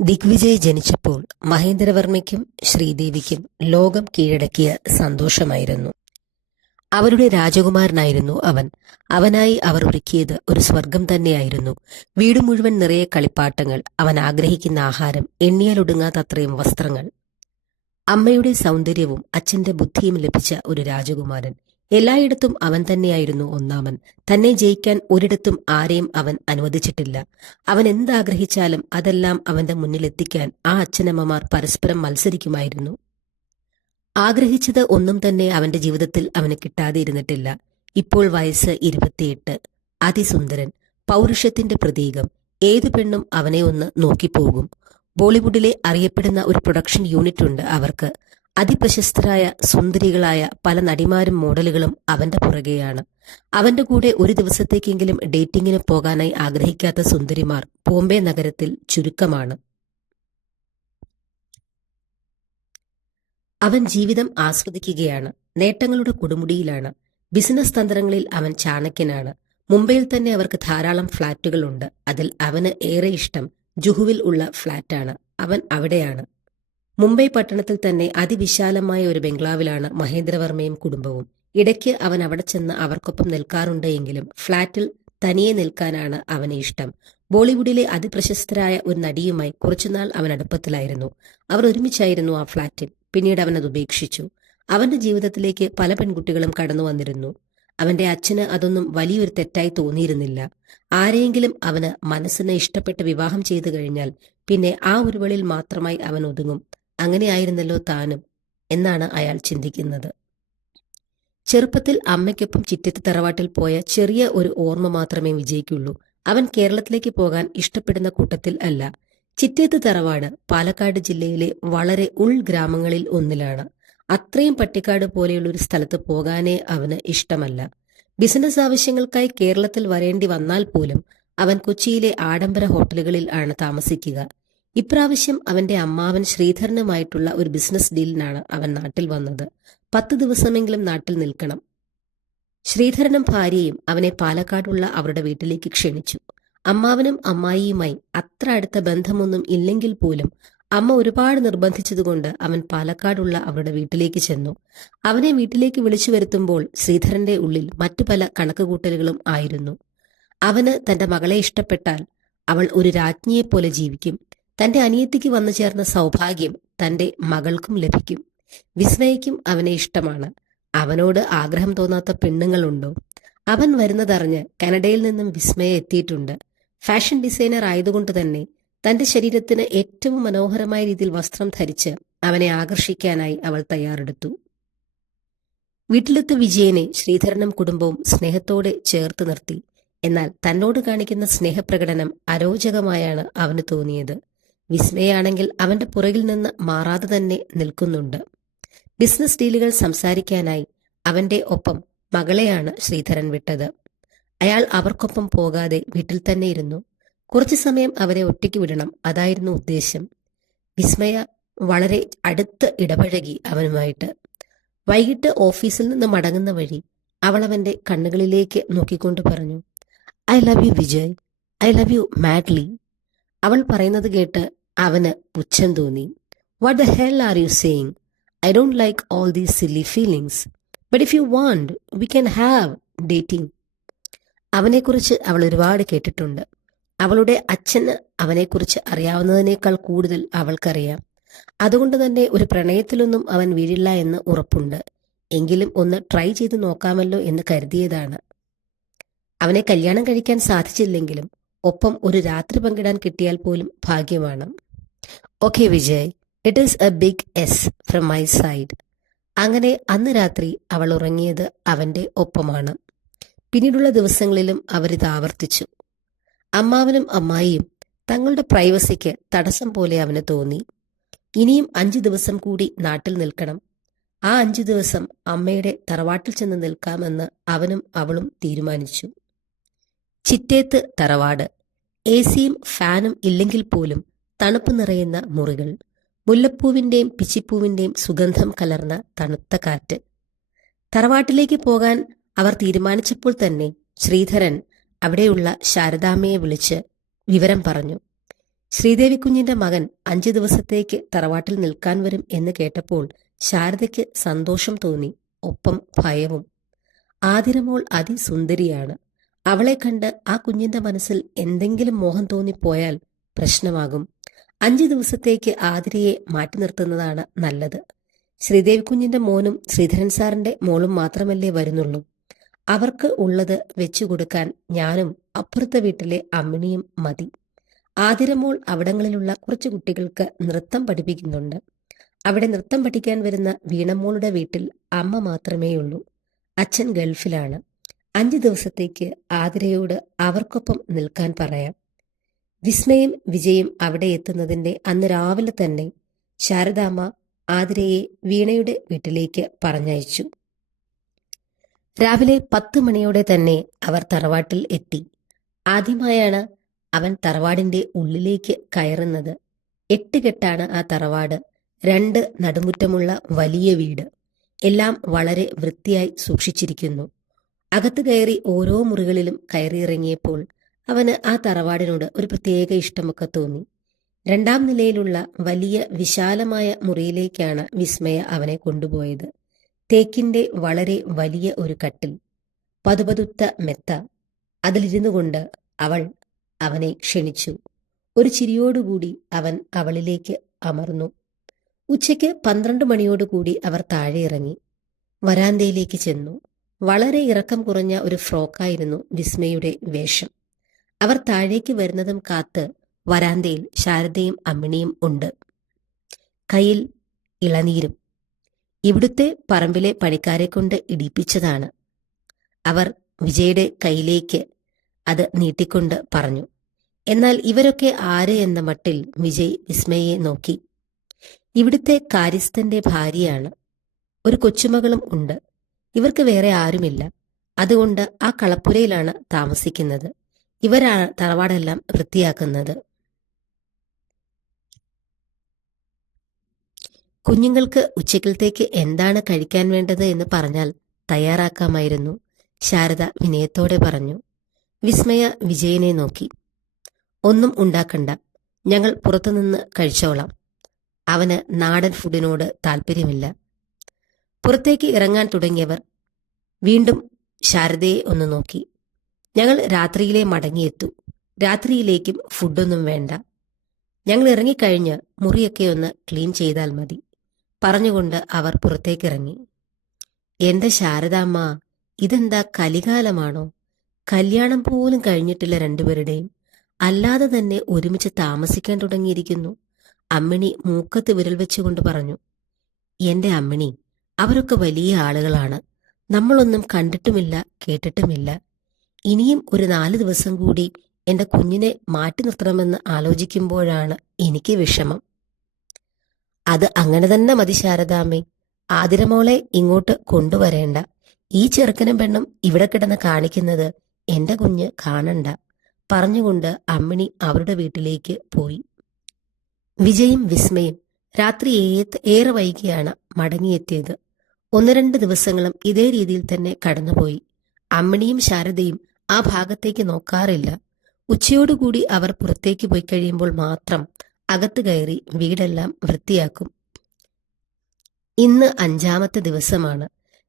ദിഗ്വിജയ് ജനിച്ചപ്പോൾ മഹേന്ദ്രവർമ്മയ്ക്കും ശ്രീദേവിക്കും ലോകം കീഴടക്കിയ സന്തോഷമായിരുന്നു. അവരുടെ രാജകുമാരനായിരുന്നു അവൻ. അവനായി അവർ ഒരുക്കിയത് ഒരു സ്വർഗം തന്നെയായിരുന്നു. വീട് മുഴുവൻ നിറയെ കളിപ്പാട്ടങ്ങൾ, അവൻ ആഗ്രഹിക്കുന്ന ആഹാരം, എണ്ണിയാലൊടുങ്ങാത്തത്രയും വസ്ത്രങ്ങൾ. അമ്മയുടെ സൗന്ദര്യവും അച്ഛന്റെ ബുദ്ധിയും ലഭിച്ച ഒരു രാജകുമാരൻ. എല്ലായിടത്തും അവൻ തന്നെയായിരുന്നു ഒന്നാമൻ. തന്നെ ജയിക്കാൻ ഒരിടത്തും ആരെയും അവൻ അനുവദിച്ചിട്ടില്ല. അവൻ എന്താഗ്രഹിച്ചാലും അതെല്ലാം അവന്റെ മുന്നിലെത്തിക്കാൻ ആ അച്ഛനമ്മമാർ പരസ്പരം മത്സരിക്കുമായിരുന്നു. ആഗ്രഹിച്ചത് ഒന്നും തന്നെ അവന്റെ ജീവിതത്തിൽ അവന് കിട്ടാതെ ഇരുന്നിട്ടില്ല. ഇപ്പോൾ വയസ്സ് 28. അതിസുന്ദരൻ, പൗരുഷത്തിന്റെ പ്രതീകം. ഏതു പെണ്ണും അവനെ ഒന്ന് നോക്കിപ്പോകും. ബോളിവുഡിലെ അറിയപ്പെടുന്ന ഒരു പ്രൊഡക്ഷൻ യൂണിറ്റ് ഉണ്ട് അവർക്ക്. അതിപ്രശസ്തരായ സുന്ദരികളായ പല നടിമാരും മോഡലുകളും അവന്റെ പുറകെയാണ്. അവന്റെ കൂടെ ഒരു ദിവസത്തേക്കെങ്കിലും ഡേറ്റിംഗിന് പോകാനായി ആഗ്രഹിക്കാത്ത സുന്ദരിമാർ ബോംബെ നഗരത്തിൽ ചുരുക്കമാണ്. അവൻ ജീവിതം ആസ്വദിക്കുകയാണ്. നേട്ടങ്ങളുടെ കൊടുമുടിയിലാണ്. ബിസിനസ് തന്ത്രങ്ങളിൽ അവൻ ചാണക്യനാണ്. മുംബൈയിൽ തന്നെ അവർക്ക് ധാരാളം ഫ്ളാറ്റുകളുണ്ട്. അതിൽ അവന് ഏറെ ഇഷ്ടം ജുഹുവിൽ ഉള്ള ഫ്ളാറ്റാണ്. അവൻ അവിടെയാണ്. മുംബൈ പട്ടണത്തിൽ തന്നെ അതിവിശാലമായ ഒരു ബംഗ്ലാവിലാണ് മഹേന്ദ്രവർമ്മയും കുടുംബവും. ഇടയ്ക്ക് അവൻ അവിടെ ചെന്ന് അവർക്കൊപ്പം നിൽക്കാറുണ്ട് എങ്കിലും ഫ്ളാറ്റിൽ തനിയെ നിൽക്കാനാണ് അവന് ഇഷ്ടം. ബോളിവുഡിലെ അതിപ്രശസ്തരായ ഒരു നടിയുമായി കുറച്ചുനാൾ അവൻ അടുപ്പത്തിലായിരുന്നു. അവർ ഒരുമിച്ചായിരുന്നു ആ ഫ്ളാറ്റിൽ. പിന്നീട് അവൻ അത് ഉപേക്ഷിച്ചു. അവന്റെ ജീവിതത്തിലേക്ക് പല പെൺകുട്ടികളും കടന്നു വന്നിരുന്നു. അവന്റെ അച്ഛന് അതൊന്നും വലിയൊരു തെറ്റായി തോന്നിയിരുന്നില്ല. ആരെയെങ്കിലും അവന് മനസ്സിന് ഇഷ്ടപ്പെട്ട് വിവാഹം ചെയ്തു കഴിഞ്ഞാൽ പിന്നെ ആ ഒരു വഴിയിൽ മാത്രമായി അവൻ ഒതുങ്ങും. അങ്ങനെയായിരുന്നല്ലോ താനും എന്നാണ് അയാൾ ചിന്തിക്കുന്നത്. ചെറുപ്പത്തിൽ അമ്മയ്ക്കൊപ്പം ചിറ്റത്ത് തറവാട്ടിൽ പോയ ചെറിയ ഒരു ഓർമ്മ മാത്രമേ വിജയിക്കുള്ളൂ. അവൻ കേരളത്തിലേക്ക് പോകാൻ ഇഷ്ടപ്പെടുന്ന കൂട്ടത്തിൽ അല്ല. ചിറ്റേത്ത് തറവാട് പാലക്കാട് ജില്ലയിലെ വളരെ ഉൾഗ്രാമങ്ങളിൽ ഒന്നിലാണ്. അത്രയും പട്ടിക്കാട് പോലെയുള്ള ഒരു സ്ഥലത്ത് പോകാനേ അവന് ഇഷ്ടമല്ല. ബിസിനസ് ആവശ്യങ്ങൾക്കായി കേരളത്തിൽ വരേണ്ടി വന്നാൽ പോലും അവൻ കൊച്ചിയിലെ ആഡംബര ഹോട്ടലുകളിൽ ആണ് താമസിക്കുക. ഇപ്രാവശ്യം അവന്റെ അമ്മാവൻ ശ്രീധരനുമായിട്ടുള്ള ഒരു ബിസിനസ് ഡീലിനാണ് അവൻ നാട്ടിൽ വന്നത്. 10 ദിവസമെങ്കിലും നാട്ടിൽ നിൽക്കണം. ശ്രീധരനും ഭാര്യയും അവനെ പാലക്കാടുള്ള അവരുടെ വീട്ടിലേക്ക് ക്ഷണിച്ചു. അമ്മാവനും അമ്മായിയുമായി അത്ര അടുത്ത ബന്ധമൊന്നും ഇല്ലെങ്കിൽ പോലും അമ്മ ഒരുപാട് നിർബന്ധിച്ചതുകൊണ്ട് അവൻ പാലക്കാടുള്ള അവരുടെ വീട്ടിലേക്ക് ചെന്നു. അവനെ വീട്ടിലേക്ക് വിളിച്ചു വരുത്തുമ്പോൾ ശ്രീധരന്റെ ഉള്ളിൽ മറ്റു പല കണക്കുകൂട്ടലുകളും ആയിരുന്നു. അവന് തന്റെ മകളെ ഇഷ്ടപ്പെട്ടാൽ അവൾ ഒരു രാജ്ഞിയെപ്പോലെ ജീവിക്കും. തന്റെ അനിയത്തിക്ക് വന്നു ചേർന്ന സൗഭാഗ്യം തന്റെ മകൾക്കും ലഭിക്കും. വിസ്മയയ്ക്കും അവനെ ഇഷ്ടമാണ്. അവനോട് ആഗ്രഹം തോന്നാത്ത പെണ്ണുങ്ങളുണ്ടോ? അവൻ വരുന്നതറിഞ്ഞ് കാനഡയിൽ നിന്നും വിസ്മയ എത്തിയിട്ടുണ്ട്. ഫാഷൻ ഡിസൈനർ ആയതുകൊണ്ട് തന്നെ തന്റെ ശരീരത്തിന് ഏറ്റവും മനോഹരമായ രീതിയിൽ വസ്ത്രം ധരിച്ച് അവനെ ആകർഷിക്കാനായി അവൾ തയ്യാറെടുത്തു. വീട്ടിലെത്തിയ വിജയനെ ശ്രീധരനും കുടുംബവും സ്നേഹത്തോടെ ചേർത്ത് നിർത്തി. എന്നാൽ തന്നോട് കാണിക്കുന്ന സ്നേഹപ്രകടനം അരോചകമായാണ് അവന് തോന്നിയത്. വിസ്മയാണെങ്കിൽ അവന്റെ പുറകിൽ നിന്ന് മാറാതെ തന്നെ നിൽക്കുന്നുണ്ട്. ബിസിനസ് ഡീലുകൾ സംസാരിക്കാനായി അവന്റെ ഒപ്പം മകളെയാണ് ശ്രീധരൻ വിട്ടത്. അയാൾ അവർക്കൊപ്പം പോകാതെ വീട്ടിൽ തന്നെ ഇരുന്നു. കുറച്ചു സമയം അവരെ ഒറ്റയ്ക്ക് വിടണം, അതായിരുന്നു ഉദ്ദേശം. വിസ്മയ വളരെ അടുത്ത് ഇടപഴകി അവനുമായിട്ട്. വൈകിട്ട് ഓഫീസിൽ നിന്ന് മടങ്ങുന്ന വഴി അവൾ അവന്റെ കണ്ണുകളിലേക്ക് നോക്കിക്കൊണ്ട് പറഞ്ഞു, I love you Vijay, I love you madly. അവൾ പറയുന്നത് കേട്ട് അവന് പുച്ഛം തോന്നി. What the hell are you saying? I don't like all these silly feelings, but if you want we can have dating. അവനെക്കുറിച്ച് അവൾ ഒരുപാട് കേട്ടിട്ടുണ്ട്. അവളുടെ അച്ഛന് അവനെക്കുറിച്ച് അറിയാവുന്നതിനേക്കാൾ കൂടുതൽ അവൾക്കറിയാം. അതുകൊണ്ട് തന്നെ ഒരു പ്രണയത്തിലൊന്നും അവൻ വീഴില്ല എന്ന് ഉറപ്പുണ്ട്. എങ്കിലും ഒന്ന് ട്രൈ ചെയ്ത് നോക്കാമല്ലോ എന്ന് കരുതിയതാണ്. അവനെ കല്യാണം കഴിക്കാൻ സാധിച്ചില്ലെങ്കിലും ഒപ്പം ഒരു രാത്രി പങ്കിടാൻ കിട്ടിയാൽ പോലും ഭാഗ്യമാണ്. Okay Vijay, it is a big yes from my side. അങ്ങനെ അന്ന് രാത്രി അവൾ ഉറങ്ങിയത് അവന്റെ ഒപ്പമാണ്. പിന്നീടുള്ള ദിവസങ്ങളിലും അവരിത് ആവർത്തിച്ചു. അമ്മാവനും അമ്മായിയും തങ്ങളുടെ പ്രൈവസിക്ക് തടസ്സം പോലെ അവന് തോന്നി. ഇനിയും 5 ദിവസം കൂടി നാട്ടിൽ നിൽക്കണം. ആ 5 ദിവസം അമ്മയുടെ തറവാട്ടിൽ ചെന്ന് നിൽക്കാമെന്ന് അവനും അവളും തീരുമാനിച്ചു. ചിറ്റേത്ത് തറവാട്. എസിയും ഫാനും ഇല്ലെങ്കിൽ പോലും തണുപ്പ് നിറയുന്ന മുറികൾ. മുല്ലപ്പൂവിന്റെയും പിച്ചിപ്പൂവിന്റെയും സുഗന്ധം കലർന്ന തണുത്ത കാറ്റ്. തറവാട്ടിലേക്ക് പോകാൻ അവർ തീരുമാനിച്ചപ്പോൾ തന്നെ ശ്രീധരൻ അവിടെയുള്ള ശാരദാമ്മയെ വിളിച്ച് വിവരം പറഞ്ഞു. ശ്രീദേവി കുഞ്ഞിന്റെ മകൻ 5 ദിവസത്തേക്ക് തറവാട്ടിൽ നിൽക്കാൻ വരും എന്ന് കേട്ടപ്പോൾ ശാരദയ്ക്ക് സന്തോഷം തോന്നി, ഒപ്പം ഭയവും. ആതിരമോൾ അതിസുന്ദരിയാണ്. അവളെ കണ്ട് ആ കുഞ്ഞിന്റെ മനസ്സിൽ എന്തെങ്കിലും മോഹം തോന്നിപ്പോയാൽ പ്രശ്നമാകും. 5 ദിവസത്തേക്ക് ആതിരയെ മാറ്റി നിർത്തുന്നതാണ് നല്ലത്. ശ്രീദേവി കുഞ്ഞിന്റെ മോനും ശ്രീധരൻ സാറിന്റെ മോളും മാത്രമല്ലേ വരുന്നുള്ളൂ. അവർക്ക് ഉള്ളത് വെച്ചു കൊടുക്കാൻ ഞാനും അപ്പുറത്തെ വീട്ടിലെ അമ്മിണിയും മതി. ആതിരമോൾ അവിടങ്ങളിലുള്ള കുറച്ച് കുട്ടികൾക്ക് നൃത്തം പഠിപ്പിക്കുന്നുണ്ട്. അവിടെ നൃത്തം പഠിക്കാൻ വരുന്ന വീണമോളുടെ വീട്ടിൽ അമ്മ മാത്രമേയുള്ളൂ. അച്ഛൻ ഗൾഫിലാണ്. 5 ദിവസത്തേക്ക് ആതിരയോട് അവർക്കൊപ്പം നിൽക്കാൻ പറയാം. വിസ്മയും വിജയും അവിടെ എത്തുന്നതിന്റെ അന്ന് രാവിലെ തന്നെ ശാരദാമ്മ ആതിരയെ വീണയുടെ വീട്ടിലേക്ക് പറഞ്ഞയച്ചു. രാവിലെ 10 മണിയോടെ തന്നെ അവർ തറവാട്ടിൽ എത്തി. ആദ്യമായാണ് അവൻ തറവാടിന്റെ ഉള്ളിലേക്ക് കയറുന്നത്. 8 കെട്ടാണ് ആ തറവാട്. 2 നടുമുറ്റമുള്ള വലിയ വീട്. എല്ലാം വളരെ വൃത്തിയായി സൂക്ഷിച്ചിരിക്കുന്നു. അകത്ത് കയറി ഓരോ മുറികളിലും കയറിയിറങ്ങിയപ്പോൾ അവന് ആ തറവാടിനോട് ഒരു പ്രത്യേക ഇഷ്ടമൊക്കെ തോന്നി. 2ാം നിലയിലുള്ള വലിയ വിശാലമായ മുറിയിലേക്കാണ് വിസ്മയ അവനെ കൊണ്ടുപോയത്. തേക്കിന്റെ വളരെ വലിയ ഒരു കട്ടിൽ, പതുപതുത്ത മെത്ത. അതിലിരുന്നു കൊണ്ട് അവൾ അവനെ ക്ഷണിച്ചു. ഒരു ചിരിയോടുകൂടി അവൻ അവളിലേക്ക് അമർന്നു. ഉച്ചയ്ക്ക് 12 മണിയോടുകൂടി അവർ താഴെ ഇറങ്ങി വരാന്തയിലേക്ക് ചെന്നു. വളരെ ഇറക്കം കുറഞ്ഞ ഒരു ഫ്രോക്കായിരുന്നു വിസ്മയുടെ വേഷം. അവർ താഴേക്ക് വരുന്നതും കാത്ത് വരാന്തയിൽ ശാരദയും അമ്മിണിയും ഉണ്ട്. കയ്യിൽ ഇളനീരും. ഇവിടുത്തെ പറമ്പിലെ പണിക്കാരെ കൊണ്ട് ഇടിപ്പിച്ചതാണ്. അവർ വിജയുടെ കയ്യിലേക്ക് അത് നീട്ടിക്കൊണ്ട് പറഞ്ഞു. എന്നാൽ ഇവരൊക്കെ ആര് എന്ന മട്ടിൽ വിജയ് വിസ്മയെ നോക്കി. ഇവിടുത്തെ കാര്യസ്ഥന്റെ ഭാര്യയാണ്. ഒരു കൊച്ചുമകളും ഉണ്ട്. ഇവർക്ക് വേറെ ആരുമില്ല. അതുകൊണ്ട് ആ കളപ്പുരയിലാണ് താമസിക്കുന്നത്. ഇവരാണ് തറവാടെല്ലാം വൃത്തിയാക്കുന്നത്. കുഞ്ഞുങ്ങൾക്ക് ഉച്ചക്കലത്തേക്ക് എന്താണ് കഴിക്കാൻ വേണ്ടത് എന്ന് പറഞ്ഞാൽ തയ്യാറാക്കാമായിരുന്നു, ശാരദ വിനയത്തോടെ പറഞ്ഞു. വിസ്മയ വിജയനെ നോക്കി. ഒന്നും ഉണ്ടാക്കണ്ട, ഞങ്ങൾ പുറത്തുനിന്ന് കഴിച്ചോളാം. അവന് നാടൻ ഫുഡിനോട് താല്പര്യമില്ല. പുറത്തേക്ക് ഇറങ്ങാൻ തുടങ്ങിയവർ വീണ്ടും ശാരദയെ ഒന്ന് നോക്കി. ഞങ്ങൾ രാത്രിയിലെ മടങ്ങിയെത്തു. രാത്രിയിലേക്കും ഫുഡൊന്നും വേണ്ട. ഞങ്ങൾ ഇറങ്ങിക്കഴിഞ്ഞ് മുറിയൊക്കെ ഒന്ന് ക്ലീൻ ചെയ്താൽ മതി പറഞ്ഞുകൊണ്ട് അവർ പുറത്തേക്കിറങ്ങി. എന്റെ ശാരദാമ്മ, ഇതെന്താ കലികാലമാണോ? കല്യാണം പോലും കഴിഞ്ഞിട്ടില്ല രണ്ടുപേരുടെയും. അല്ലാതെ തന്നെ ഒരുമിച്ച് താമസിക്കാൻ തുടങ്ങിയിരിക്കുന്നു. അമ്മിണി മൂക്കത്ത് വിരൽ വെച്ചുകൊണ്ട് പറഞ്ഞു. എന്റെ അമ്മിണി, അവരൊക്കെ വലിയ ആളുകളാണ്. നമ്മളൊന്നും കണ്ടിട്ടുമില്ല കേട്ടിട്ടുമില്ല. ഇനിയും ഒരു 4 ദിവസം കൂടി എന്റെ കുഞ്ഞിനെ മാറ്റി നിർത്തണമെന്ന് ആലോചിക്കുമ്പോഴാണ് എനിക്ക് വിഷമം. അത് അങ്ങനെ തന്നെ മതി ശാരദാമ്മേ. ആതിരമോളെ ഇങ്ങോട്ട് കൊണ്ടുവരേണ്ട. ഈ ചെറുക്കനും പെണ്ണും ഇവിടെ കിടന്ന് കാണിക്കുന്നത് എന്റെ കുഞ്ഞ് കാണണ്ട പറഞ്ഞുകൊണ്ട് അമ്മിണി അവരുടെ വീട്ടിലേക്ക് പോയി. വിജയും വിസ്മയും രാത്രി ഏറെ വൈകിയാണ് മടങ്ങിയെത്തിയത്. 1-2 ദിവസങ്ങളും ഇതേ രീതിയിൽ തന്നെ കടന്നുപോയി. അമ്മിണിയും ശാരദയും ആ ഭാഗത്തേക്ക് നോക്കാറില്ല. ഉച്ചയോടുകൂടി അവർ പുറത്തേക്ക് പോയി കഴിയുമ്പോൾ മാത്രം അകത്ത് കയറി വീടെല്ലാം വൃത്തിയാക്കും. ഇന്ന് 5ാമത്തെ ദിവസമാണ്.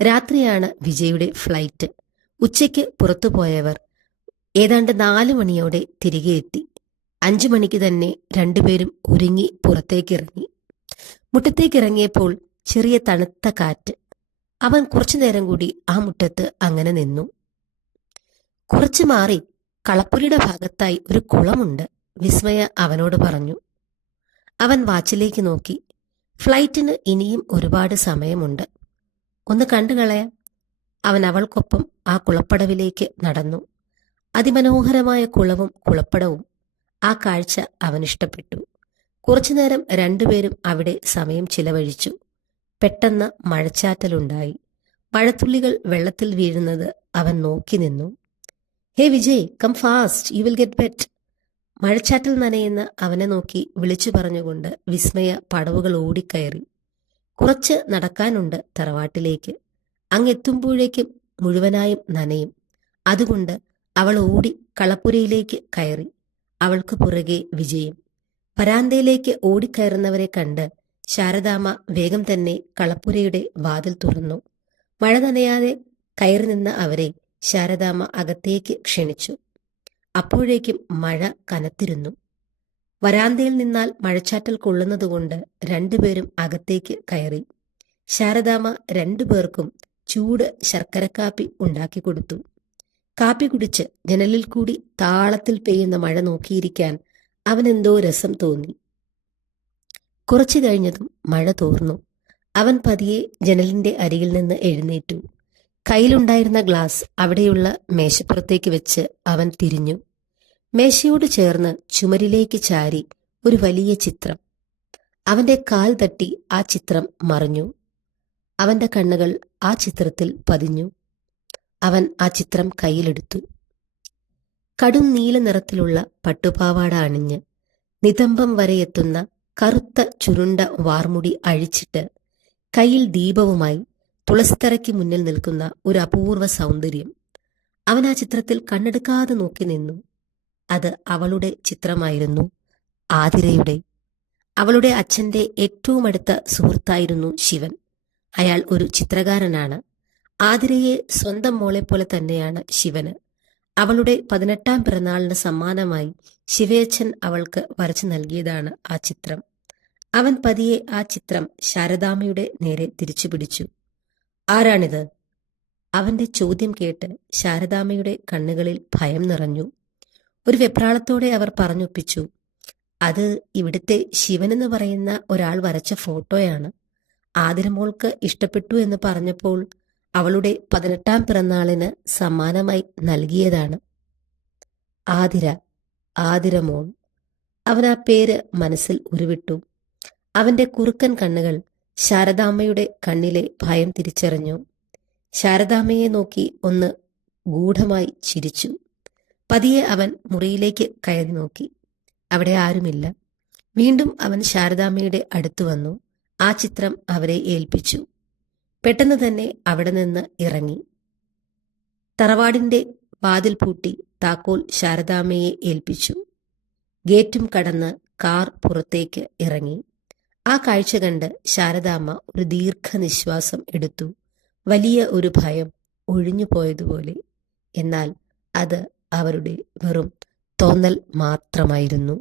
രാത്രിയാണ് വിജയുടെ ഫ്ലൈറ്റ്. ഉച്ചയ്ക്ക് പുറത്തുപോയവർ ഏതാണ്ട് 4 മണിയോടെ തിരികെ എത്തി. 5 മണിക്ക് തന്നെ രണ്ടുപേരും ഒരുങ്ങി പുറത്തേക്കിറങ്ങി. മുറ്റത്തേക്കിറങ്ങിയപ്പോൾ ചെറിയ തണുത്ത കാറ്റ്. അവൻ കുറച്ചു നേരം കൂടി ആ മുറ്റത്ത് അങ്ങനെ നിന്നു. കുറച്ചു മാറി കളപ്പുരയുടെ ഭാഗത്തായി ഒരു കുളമുണ്ട്, വിസ്മയ അവനോട് പറഞ്ഞു. അവൻ വാച്ചിലേക്ക് നോക്കി. ഫ്ലൈറ്റിന് ഇനിയും ഒരുപാട് സമയമുണ്ട്. ഒന്ന് കണ്ടുകളയാം. അവൻ അവൾക്കൊപ്പം ആ കുളപ്പടവിലേക്ക് നടന്നു. അതിമനോഹരമായ കുളവും കുളപ്പടവും. ആ കാഴ്ച അവനിഷ്ടപ്പെട്ടു. കുറച്ചുനേരം രണ്ടുപേരും അവിടെ സമയം ചിലവഴിച്ചു. പെട്ടെന്ന് മഴച്ചാറ്റലുണ്ടായി. മഴത്തുള്ളികൾ വെള്ളത്തിൽ വീഴുന്നത് അവൻ നോക്കി നിന്നു. Hey Vijay, come fast, you will get wet. മഴച്ചാറ്റൽ നനയുന്ന അവനെ നോക്കി വിളിച്ചു പറഞ്ഞുകൊണ്ട് വിസ്മയ പടവുകൾ ഓടിക്കയറി. കുറച്ച് നടക്കാനുണ്ട് തറവാട്ടിലേക്ക്. അങ്ങെത്തുമ്പോഴേക്കും മുഴുവനായും നനയും. അതുകൊണ്ട് അവൾ ഓടി കളപ്പുരയിലേക്ക് കയറി. അവൾക്ക് പുറകെ വിജയും. വരാന്തയിലേക്ക് ഓടിക്കയറുന്നവരെ കണ്ട് ശാരദാമ്മ വേഗം തന്നെ കളപ്പുരയുടെ വാതിൽ തുറന്നു. മഴ നനയാതെ കയറി നിന്ന അവരെ ശാരദാമ്മ അകത്തേക്ക് ക്ഷണിച്ചു. അപ്പോഴേക്കും മഴ കനത്തിരുന്നു. വരാന്തയിൽ നിന്നാൽ മഴച്ചാറ്റൽ കൊള്ളുന്നതുകൊണ്ട് രണ്ടുപേരും അകത്തേക്ക് കയറി. ശാരദാമ്മ രണ്ടുപേർക്കും ചൂട് ശർക്കരക്കാപ്പി ഉണ്ടാക്കി കൊടുത്തു. കാപ്പി കുടിച്ച് ജനലിൽ കൂടി താളത്തിൽ പെയ്യുന്ന മഴ നോക്കിയിരിക്കാൻ അവനെന്തോ രസം തോന്നി. കുറച്ചു കഴിഞ്ഞതും മഴ തോർന്നു. അവൻ പതിയെ ജനലിന്റെ അരികിൽ നിന്ന് എഴുന്നേറ്റു. കയ്യിലുണ്ടായിരുന്ന ഗ്ലാസ് അവിടെയുള്ള മേശപ്പുറത്തേക്ക് വെച്ച് അവൻ തിരിഞ്ഞു. മേശയോട് ചേർന്ന് ചുമരിലേക്ക് ചാരി ഒരു വലിയ ചിത്രം. അവന്റെ കാൽ തട്ടി ആ ചിത്രം മറിഞ്ഞു. അവന്റെ കണ്ണുകൾ ആ ചിത്രത്തിൽ പതിഞ്ഞു. അവൻ ആ ചിത്രം കയ്യിലെടുത്തു. കടും നീല നിറത്തിലുള്ള പട്ടുപാവാട അണിഞ്ഞ് നിതംബം വരെ എത്തുന്ന കറുത്ത ചുരുണ്ട വാർമുടി അഴിച്ചിട്ട് കയ്യിൽ ദീപവുമായി തുളസിത്തറയ്ക്ക് മുന്നിൽ നിൽക്കുന്ന ഒരു അപൂർവ സൗന്ദര്യം. അവൻ ആ ചിത്രത്തിൽ കണ്ണെടുക്കാതെ നോക്കി നിന്നു. അത് അവളുടെ ചിത്രമായിരുന്നു, ആതിരയുടെ. അവളുടെ അച്ഛന്റെ ഏറ്റവും അടുത്ത സുഹൃത്തായിരുന്നു ശിവൻ. അയാൾ ഒരു ചിത്രകാരനാണ്. ആതിരയെ സ്വന്തം മോളെപ്പോലെ തന്നെയാണ് ശിവന്. അവളുടെ 18ാം പിറന്നാളിന് സമ്മാനമായി ശിവയച്ഛൻ അവൾക്ക് വരച്ചു നൽകിയതാണ് ആ ചിത്രം. അവൻ പതിയെ ആ ചിത്രം ശാരദാമ്മയുടെ നേരെ തിരിച്ചു പിടിച്ചു. ആരാണിത്? അവന്റെ ചോദ്യം കേട്ട് ശാരദാമ്മയുടെ കണ്ണുകളിൽ ഭയം നിറഞ്ഞു. ഒരു വെപ്രാളത്തോടെ അവർ പറഞ്ഞൊപ്പിച്ചു, അത് ഇവിടുത്തെ ശിവനെന്ന് പറയുന്ന ഒരാൾ വരച്ച ഫോട്ടോയാണ്. ആതിരമോൾക്ക് ഇഷ്ടപ്പെട്ടു എന്ന് പറഞ്ഞപ്പോൾ അവളുടെ 18ാം പിറന്നാളിന് സമ്മാനമായി നൽകിയതാണ്. ആതിര, ആതിരമോൾ. അവൻ ആ പേര് മനസ്സിൽ ഉരുവിട്ടു. അവന്റെ കുറുക്കൻ കണ്ണുകൾ ശാരദാമ്മയുടെ കണ്ണിലെ ഭയം തിരിച്ചറിഞ്ഞു. ശാരദാമ്മയെ നോക്കി ഒന്ന് ഗൂഢമായി ചിരിച്ചു. പതിയെ അവൻ മുറിയിലേക്ക് കയറി നോക്കി. അവിടെ ആരുമില്ല. വീണ്ടും അവൻ ശാരദാമ്മയുടെ അടുത്തു വന്നു. ആ ചിത്രം അവരെ ഏൽപ്പിച്ചു. പെട്ടെന്ന് തന്നെ അവിടെ നിന്ന് ഇറങ്ങി. തറവാടിന്റെ വാതിൽ പൂട്ടി താക്കോൽ ശാരദാമ്മയെ ഏൽപ്പിച്ചു. ഗേറ്റും കടന്ന് കാർ പുറത്തേക്ക് ഇറങ്ങി. ആ കാഴ്ച കണ്ട് ശാരദാമ്മ ഒരു ദീർഘനിശ്വാസം എടുത്തു. വലിയ ഒരു ഭയം ഒഴിഞ്ഞു പോയതുപോലെ. എന്നാൽ അത് അവരുടെ വെറും തോന്നൽ മാത്രമായിരുന്നു.